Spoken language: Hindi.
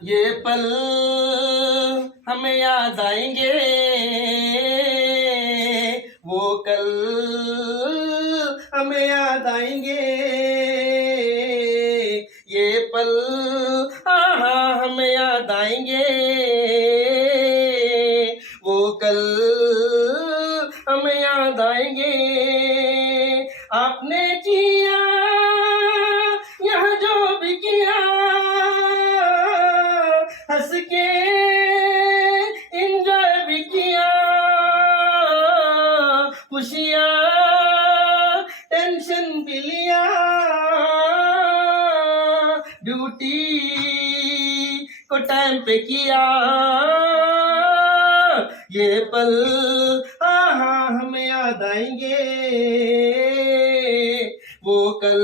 ये पल हमें याद आएंगे, वो कल हमें याद आएंगे। ये पल हमें याद आएंगे, वो कल हमें याद आएंगे। आपने जिया यहाँ जो भी किया, हंस के एंजॉय भी किया, खुशियाँ टेंशन भी लिया, ड्यूटी को टाइम पे किया। ये पल हमें याद आएंगे, वो कल